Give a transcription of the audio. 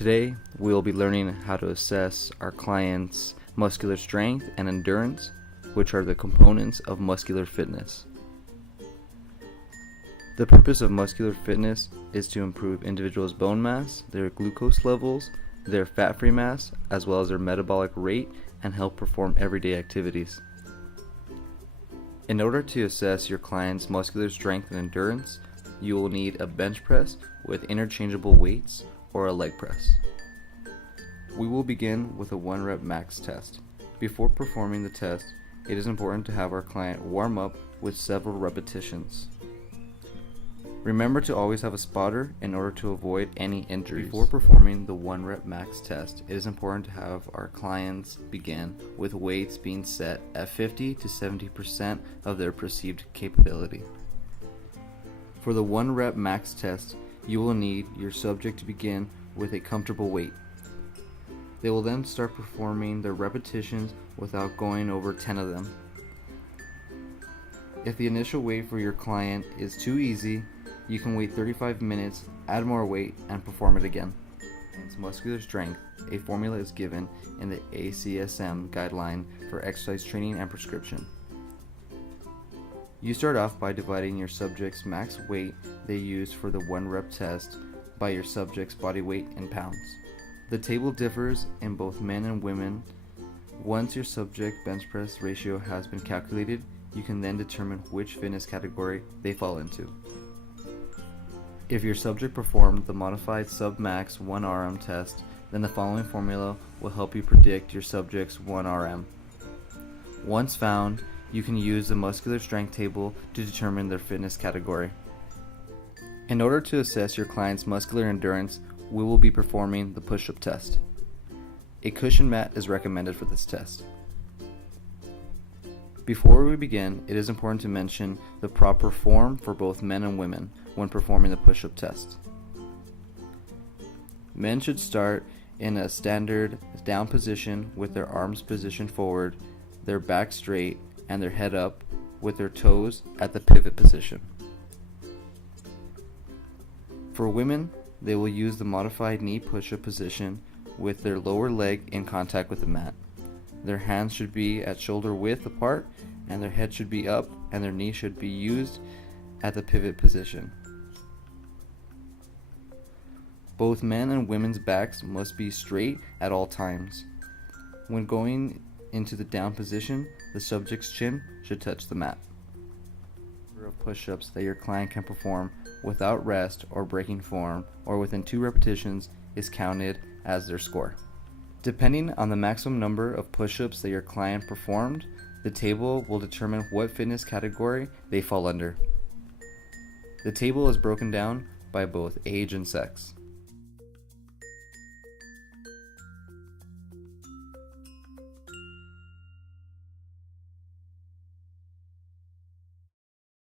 Today, we will be learning how to assess our client's muscular strength and endurance, which are the components of muscular fitness. The purpose of muscular fitness is to improve individuals' bone mass, their glucose levels, their fat-free mass, as well as their metabolic rate, and help perform everyday activities. In order to assess your client's muscular strength and endurance, you will need a bench press with interchangeable weights or a leg press. We will begin with a 1 rep max test. Before performing the test, it is important to have our client warm up with several repetitions. Remember to always have a spotter in order to avoid any injuries. Before performing the 1 rep max test, it is important to have our clients begin with weights being set at 50 to 70% of their perceived capability. For the 1 rep max test, you will need your subject to begin with a comfortable weight. They will then start performing their repetitions without going over 10 of them. If the initial weight for your client is too easy, you can wait 35 minutes, add more weight, and perform it again. It's muscular strength. A formula is given in the ACSM guideline for exercise training and prescription. You start off by dividing your subject's max weight they used for the 1 rep test by your subject's body weight in pounds. The table differs in both men and women. Once your subject bench press ratio has been calculated, you can then determine which fitness category they fall into. If your subject performed the modified sub-max 1RM test, then the following formula will help you predict your subject's 1RM. Once found, you can use the muscular strength table to determine their fitness category. In order to assess your client's muscular endurance, we will be performing the push-up test. A cushion mat is recommended for this test. Before we begin, it is important to mention the proper form for both men and women when performing the push-up test. Men should start in a standard down position with their arms positioned forward, their back straight, and their head up with their toes at the pivot position. For women, they will use the modified knee push-up position with their lower leg in contact with the mat. Their hands should be at shoulder width apart, and their head should be up, and their knee should be used at the pivot position. Both men and women's backs must be straight at all times. When going into the down position, the subject's chin should touch the mat. The number of push-ups that your client can perform without rest or breaking form or within 2 repetitions is counted as their score. Depending on the maximum number of push-ups that your client performed, the table will determine what fitness category they fall under. The table is broken down by both age and sex.